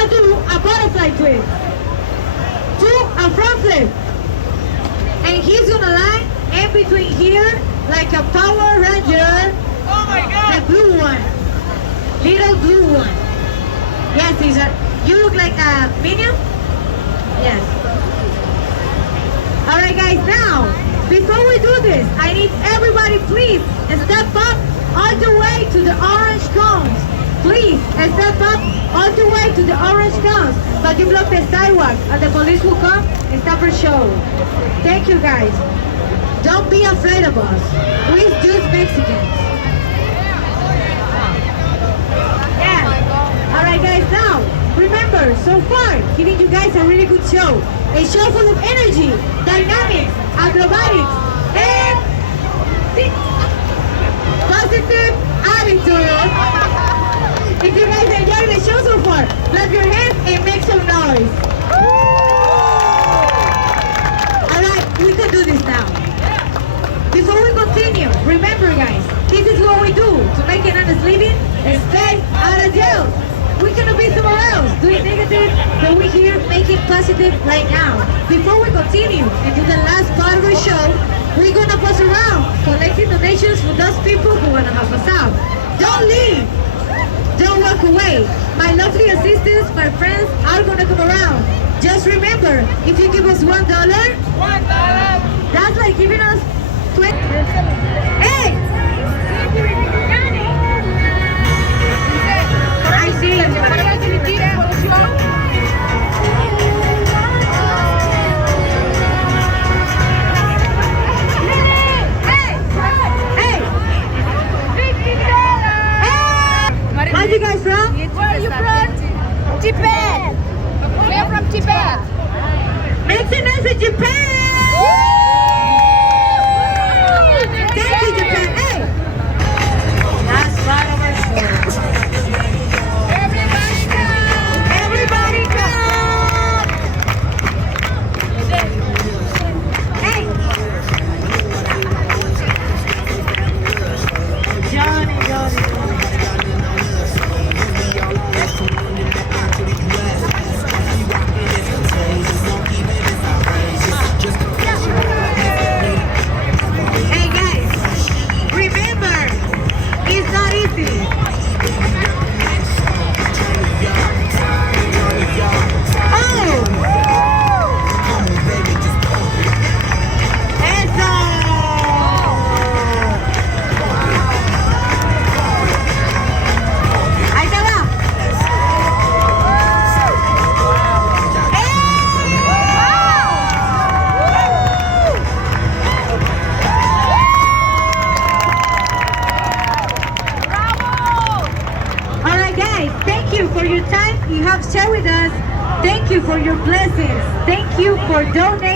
gonna do a butterfly twist. Do a front flip. And he's gonna lie in between here like a Power Ranger. Oh my God! The blue one. Little blue one. Yes, Caesar. You look like a minion? Yes. Alright guys, now, before we do this, I need everybody please step up all the way to the orange cones. Please, step up all the way to the orange cones. But you block the sidewalk and the police will come and stop our show. Thank you guys. Don't be afraid of us. We're just Mexicans. Yeah. Alright guys, now, remember, so far, giving you guys a really good show. A show full of energy, dynamics, acrobatics, and positive attitude. If you guys enjoyed the show so far, clap your hands and make some noise. Alright, we can do this now. Before we continue, remember guys, this is what we do to make an honest living and stay out of jail. We cannot be somewhere else doing negative, but we're here making positive right now. Before we continue and do the last part of the show, we're gonna pass around collecting donations for those people who wanna help us out. Don't leave. Don't walk away. My lovely assistants, my friends are gonna come around. Just remember, if you give us $1, that's like giving us 20. Hey! I see. Where are you guys from? Where are you from? Tibet. We are from Tibet. Make some noise for Japan! Thank you, Japan. Hey! That's part of our show. Everybody come! Hey! Johnny. Hey guys, remember, it's not easy. Oh! Eso! Ahí te va. Alright guys, thank you for your time you have shared with us. Thank you for your blessings. Thank you for donating.